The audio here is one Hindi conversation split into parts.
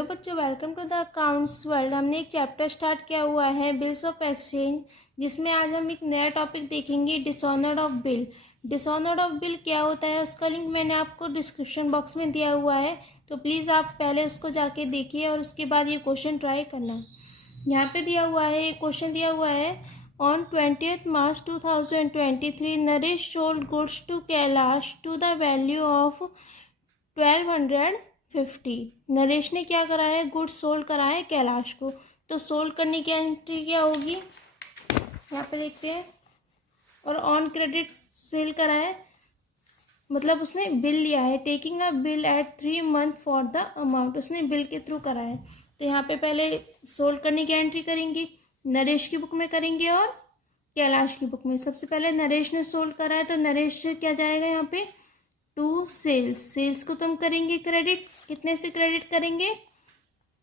हेलो बच्चों, welcome to the accounts world. हमने एक चैप्टर स्टार्ट किया हुआ है बिल्स ऑफ एक्सचेंज, जिसमें आज हम एक नया टॉपिक देखेंगे, dishonour of bill. Dishonour of bill क्या होता है, उसका लिंक मैंने आपको डिस्क्रिप्शन बॉक्स में दिया हुआ है, तो प्लीज़ आप पहले उसको जाके देखिए और उसके बाद ये क्वेश्चन ट्राई करना। यहाँ पे दिया हुआ है, ये क्वेश्चन दिया हुआ है, on 20th March 2023 Naresh sold goods to Kailash to the value of 1250। Naresh ने क्या करा है, गुड्स सोल्ड करा है कैलाश को। तो सोल्ड करने की एंट्री क्या होगी, यहाँ पे देखते हैं। और ऑन क्रेडिट सेल करा है, मतलब उसने बिल लिया है। Taking a bill eight 3 month for the amount, उसने बिल के थ्रू करा है। तो यहाँ पे पहले सोल्ड करने की एंट्री करेंगे, नरेश की बुक में करेंगे और कैलाश की बुक में। सबसे पहले नरेश ने सोल्ड करा है, तो नरेश क्या जाएगा यहाँ पे, टू सेल्स। सेल्स को तो हम करेंगे क्रेडिट, कितने से क्रेडिट करेंगे,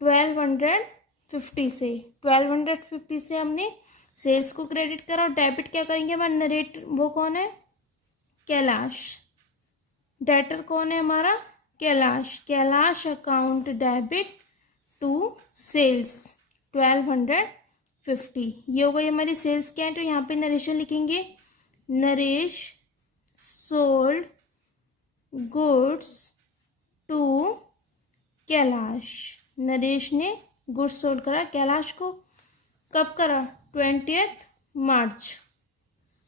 1250 से। 1250 से हमने सेल्स को क्रेडिट करा। और डेबिट क्या करेंगे, हमारा नरेट वो कौन है, कैलाश। डेटर कौन है हमारा, Kailash. Kailash account debit to sales 1250। ये हो गई हमारी सेल्स की एंट्री। यहाँ पे नरेशन लिखेंगे, Naresh sold goods to Kailash. Naresh ने गुड्स सोल्ड करा कैलाश को। कब करा, 20th मार्च।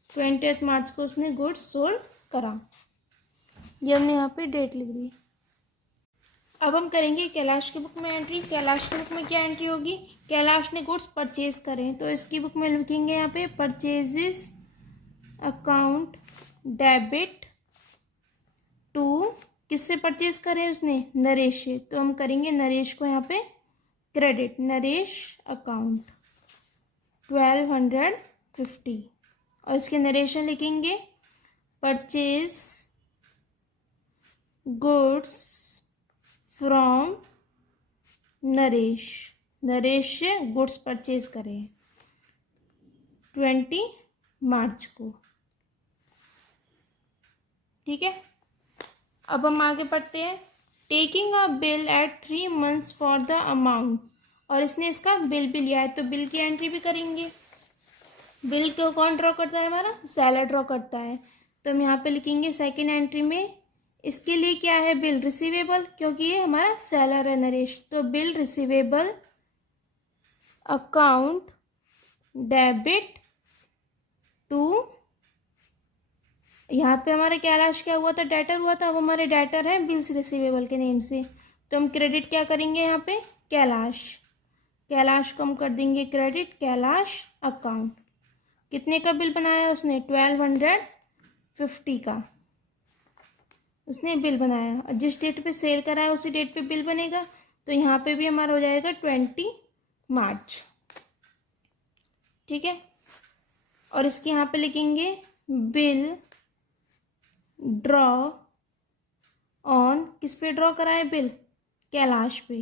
20th मार्च को उसने गुड्स सोल्ड करा। ये हमने यहाँ पे डेट लिख दी। अब हम करेंगे कैलाश की बुक में एंट्री। कैलाश की बुक में क्या एंट्री होगी, कैलाश ने गुड्स परचेज करें, तो इसकी बुक में लिखेंगे यहाँ पे परचेजेस अकाउंट डेबिट टू, किससे परचेज करें उसने, नरेश से। तो हम करेंगे नरेश को यहाँ पे क्रेडिट, नरेश अकाउंट 1250। और इसके नरेशन लिखेंगे, purchase goods from Naresh. Naresh से गुड्स परचेज करें 20 मार्च को। ठीक है, अब हम आगे पढ़ते हैं। Taking a bill eight 3 months for the amount, और इसने इसका बिल भी लिया है, तो बिल की एंट्री भी करेंगे। बिल को कौन ड्रॉ करता है, हमारा सेलर ड्रॉ करता है। तो हम यहाँ पे लिखेंगे सेकेंड एंट्री में, इसके लिए क्या है, बिल रिसीवेबल, क्योंकि ये हमारा सेलर है नरेश। तो bill receivable account debit to, यहाँ पे हमारे कैलाश क्या हुआ था, डेटर हुआ था, अब हमारे डेटर है बिल्स रिसीवेबल के नेम से। तो हम क्रेडिट क्या करेंगे यहाँ पे, कैलाश। कैलाश को हम कर देंगे क्रेडिट कैलाश अकाउंट। कितने का बिल बनाया उसने, 1250 का उसने बिल बनाया। और जिस डेट पे सेल कराया उसी डेट पे बिल बनेगा। तो यहाँ पे भी हमारा हो जाएगा 20 मार्च। ठीक है, और इसके यहाँ पे लिखेंगे बिल ड्रॉ ऑन, किस पे ड्रॉ करा है बिल, कैलाश पे।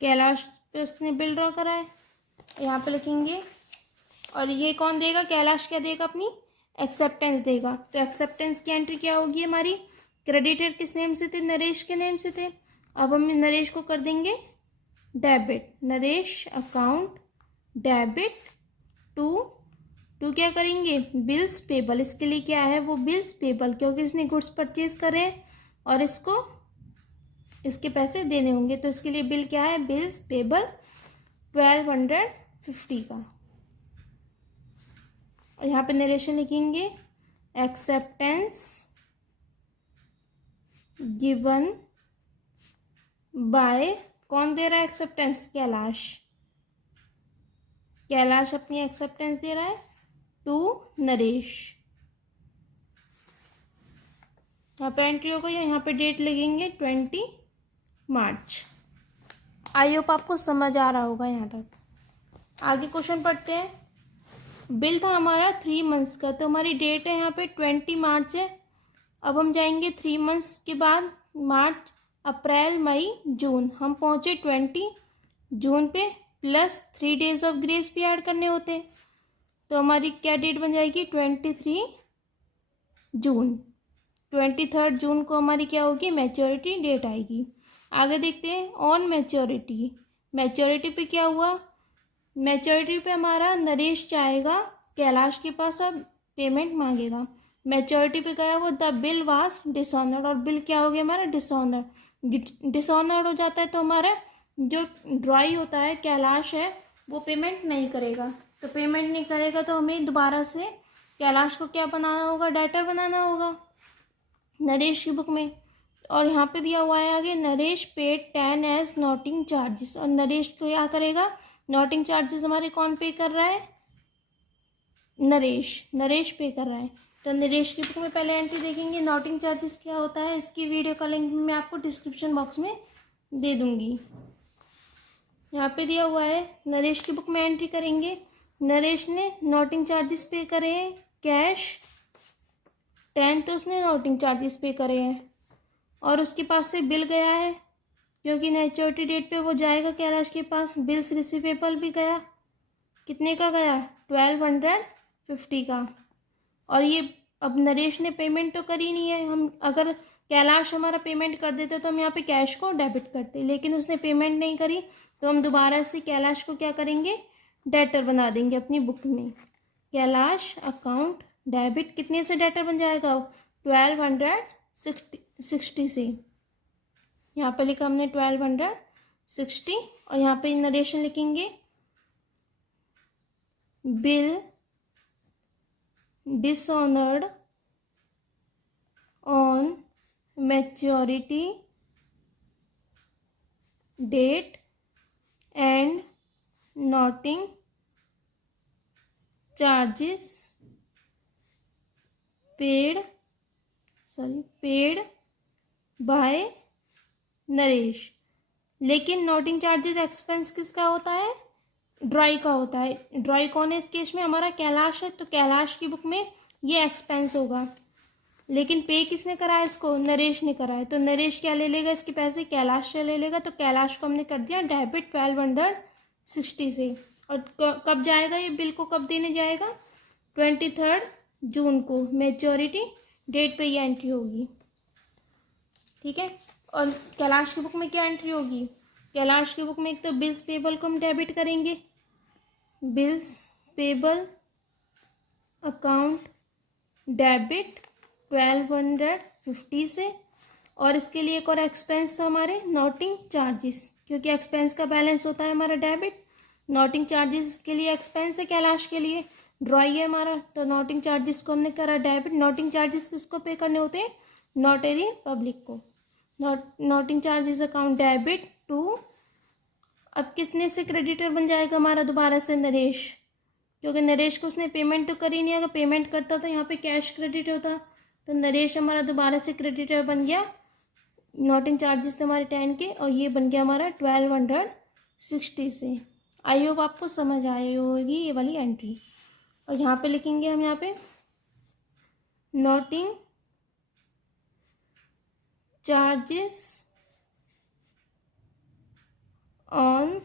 कैलाश पे उसने बिल ड्रॉ करा है, यहाँ पे लिखेंगे। और ये कौन देगा, कैलाश क्या देगा, अपनी एक्सेप्टेंस देगा। तो एक्सेप्टेंस की एंट्री क्या होगी हमारी, क्रेडिटर किस नेम से थे, नरेश के नेम से थे। अब हम नरेश को कर देंगे debit, Naresh account debit to क्या करेंगे, बिल्स पेबल। इसके लिए क्या है, वो बिल्स पेबल, क्योंकि इसने गुड्स परचेज करे और इसको इसके पैसे देने होंगे। तो इसके लिए बिल क्या है, बिल्स पेबल 1250 का। और यहाँ पे नरेशन लिखेंगे, एक्सेप्टेंस गिवन बाय, कौन दे रहा है एक्सेप्टेंस, कैलाश। कैलाश अपनी एक्सेप्टेंस दे रहा है टू नरेश। यहाँ पे एंट्री हो गई, यहाँ पे डेट लगेंगे 20 मार्च। आई होप आपको समझ आ रहा होगा यहाँ तक। आगे क्वेश्चन पढ़ते हैं। बिल था हमारा 3 months का, तो हमारी डेट है यहाँ पे 20 मार्च है। अब हम जाएंगे 3 months के बाद, मार्च अप्रैल मई जून। हम पहुँचे 20 जून पे, प्लस 3 days ऑफ ग्रेस भी ऐड करने होते हैं। तो हमारी क्या डेट बन जाएगी, 23 जून। 23 जून को हमारी क्या होगी, मैच्योरिटी डेट आएगी। आगे देखते हैं ऑन मैच्योरिटी। मैच्योरिटी पे क्या हुआ, मैच्योरिटी पे हमारा नरेश जाएगा कैलाश के पास और पेमेंट मांगेगा। मैच्योरिटी पे गया वो, द बिल वाज डिसऑनर्ड, और बिल क्या हो गया हमारा डिसऑनर्ड। डिसऑनर्ड हो जाता है तो हमारा जो ड्रॉई होता है कैलाश है वो पेमेंट नहीं करेगा। तो पेमेंट नहीं करेगा तो हमें दोबारा से कैलाश को क्या बनाना होगा, डेटर बनाना होगा नरेश की बुक में। और यहाँ पे दिया हुआ है आगे, Naresh paid 10 as noting charges, और नरेश को क्या करेगा, नोटिंग चार्जेस हमारे कौन पे कर रहा है, नरेश पे कर रहा है। तो नरेश की बुक में पहले एंट्री देखेंगे नोटिंग चार्जेस क्या होता है, इसकी वीडियो का लिंक मैं आपको डिस्क्रिप्शन बॉक्स में दे दूंगी। यहाँ पे दिया हुआ है नरेश की बुक में एंट्री करेंगे, नरेश ने नोटिंग चार्जेस पे करे हैं कैश 10, तो उसने नोटिंग चार्जेस पे करे हैं, और उसके पास से बिल गया है क्योंकि मैच्योरिटी डेट पे वो जाएगा कैलाश के पास। बिल्स रिसीवेबल भी गया, कितने का गया, 1250 का। और ये अब नरेश ने पेमेंट तो करी नहीं है, हम अगर कैलाश हमारा पेमेंट कर देते तो हम यहाँ पे कैश को डेबिट करते, लेकिन उसने पेमेंट नहीं करी तो हम दोबारा से कैलाश को क्या करेंगे, डेटर बना देंगे अपनी बुक में। कैलाश अकाउंट डेबिट, कितने से डेटर बन जाएगा, 1260 से। यहाँ पे लिखा हमने 1260, और यहाँ पे नरेशन लिखेंगे bill dishonoured on maturity date and noting charges paid by Naresh. लेकिन नोटिंग चार्जेस एक्सपेंस किसका होता है, ड्रॉई का होता है। ड्रॉई कौन है इस केस में, हमारा कैलाश है, तो कैलाश की बुक में ये एक्सपेंस होगा। लेकिन पे किसने करा है इसको, नरेश ने करा है, तो नरेश क्या ले लेगा, इसके पैसे कैलाश से ले लेगा। तो कैलाश को हमने कर दिया डेबिट 1260 से। और कब जाएगा ये बिल को, कब देने जाएगा, 23 जून को मैच्योरिटी डेट पे ये एंट्री होगी, ठीक है। और कैलाश की बुक में क्या एंट्री होगी, कैलाश की बुक में एक तो बिल्स पेबल को हम डेबिट करेंगे, बिल्स पेबल अकाउंट डेबिट 1250 से। और इसके लिए एक और एक्सपेंस हमारे नोटिंग चार्जेस, क्योंकि एक्सपेंस का बैलेंस होता है हमारा डेबिट, नोटिंग चार्जेस के लिए एक्सपेंस है कैलाश के लिए, ड्रॉई है हमारा, तो नोटिंग चार्जेस को हमने करा डेबिट। नोटिंग चार्जेस किसको पे करने होते हैं, नोटरी पब्लिक को। Noting charges account debit to, अब कितने से क्रेडिटर बन जाएगा हमारा दोबारा से, नरेश, क्योंकि नरेश को उसने पेमेंट तो करी नहीं, अगर पेमेंट करता तो यहाँ पे कैश क्रेडिट होता, तो नरेश हमारा दोबारा से क्रेडिटर बन गया। नोटिंग चार्जेस थे हमारे 10 के, और ये बन गया हमारा 1260 से। आई होप आपको समझ आई होगी ये वाली एंट्री। और यहाँ पे लिखेंगे हम, यहाँ पे noting charges on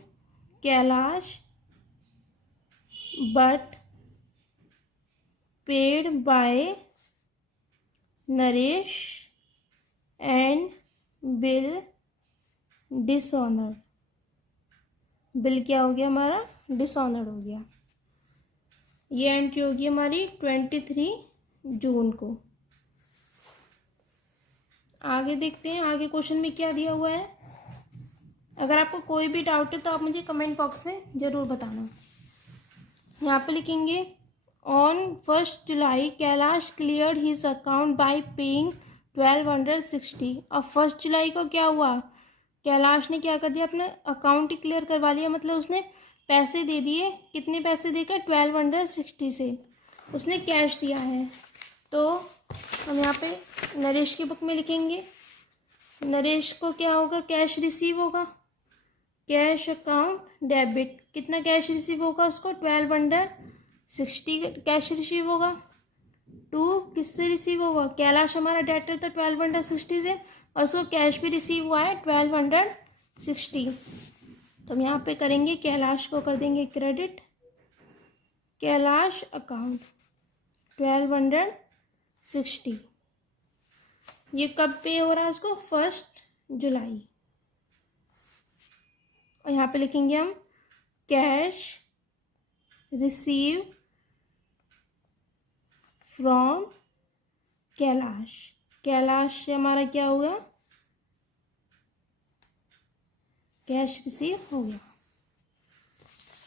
Kailash but paid by Naresh and bill dishonoured. Bill क्या हो गया हमारा, डिसऑनर्ड हो गया। ये एंट्री होगी हमारी 23 जून को। आगे देखते हैं आगे क्वेश्चन में क्या दिया हुआ है। अगर आपको कोई भी डाउट है तो आप मुझे कमेंट बॉक्स में ज़रूर बताना। यहाँ पे लिखेंगे on 1 July Kailash cleared his account by paying 1260। अब 1 जुलाई को क्या हुआ, कैलाश ने क्या कर दिया, अपना अकाउंट ही क्लियर करवा लिया, मतलब उसने पैसे दे दिए। कितने पैसे देकर, 1260 से उसने कैश दिया है। तो हम यहाँ पे नरेश की बुक में लिखेंगे, नरेश को क्या होगा, कैश रिसीव होगा, कैश अकाउंट डेबिट, कितना कैश रिसीव होगा उसको, 1260 कैश रिसीव होगा। टू किससे रिसीव होगा, कैलाश हमारा डेटर था 1260 से, और उसको कैश भी रिसीव हुआ है 1260। तो हम यहाँ पे करेंगे, कैलाश को कर देंगे क्रेडिट, कैलाश अकाउंट 1260। ये कब पे हो रहा है उसको, 1 जुलाई। और यहाँ पे लिखेंगे हम cash receive from Kailash. Kailash से हमारा क्या हुआ, कैश रिसीव हो गया।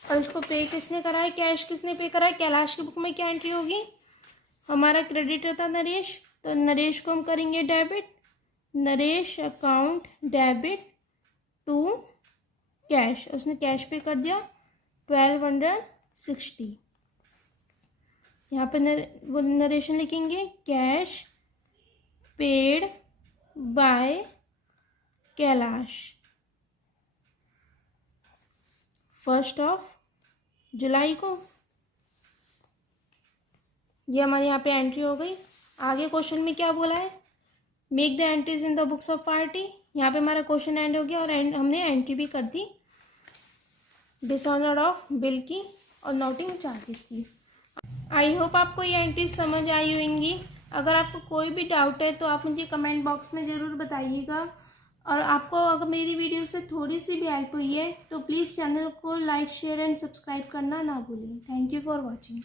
और इसको पे किसने करा है, कैश किसने पे करा है, कैलाश की बुक में क्या एंट्री होगी, हमारा क्रेडिटर था नरेश, तो नरेश को हम करेंगे debit, Naresh account debit to cash, उसने कैश पे कर दिया 1260। यहाँ पे वो नरेशन लिखेंगे कैश पेड बाय कैलाश 1 जुलाई को। ये हमारे यहाँ पे एंट्री हो गई। आगे क्वेश्चन में क्या बोला है, make the entries in the books of party. यहाँ पे हमारा क्वेश्चन एंड हो गया और हमने एंट्री भी कर दी डिसऑनर ऑफ बिल की और नोटिंग चार्जेस की। आई होप आपको ये एंट्रीज समझ आई होंगी। अगर आपको कोई भी डाउट है तो आप मुझे कमेंट बॉक्स में ज़रूर बताइएगा। और आपको अगर मेरी वीडियो से थोड़ी सी भी हेल्प हुई है तो प्लीज़ चैनल को लाइक शेयर एंड सब्सक्राइब करना ना भूलें। Thank you for watching.